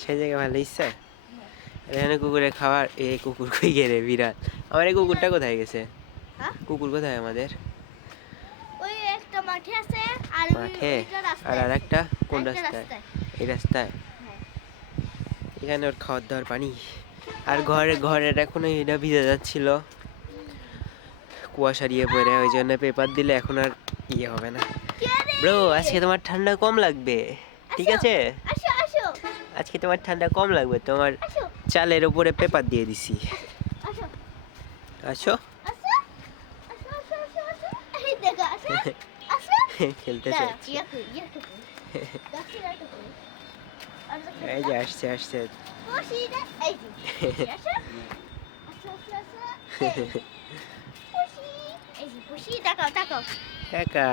সেই জায়গায় ভালো ইচ্ছা এখানে কুকুরের খাবার কুকুর কই গেলে বিরাট আমার এই কুকুরটা কোথায় গেছে কুকুর কোথায় আমাদের মাঠে আর আরেকটা কোন রাস্তায় এই রাস্তায় এখানে ওর খাওয়ার দাওয়ার পানি আর ঘরের এখন এটা ভিজে যাচ্ছিল কুয়াশা দিয়ে পড়ে ওই জন্য পেপার দিলে এখন আর ইয়ে হবে না ব্রো আজকে তোমার ঠান্ডা কম লাগবে ঠিক আছে আজকে তোমার ঠান্ডা কম লাগবে তোমার চালের উপরে পেপার দিয়ে দিছি আসো খেলতেছে এই যে আসছে আসছে টাকা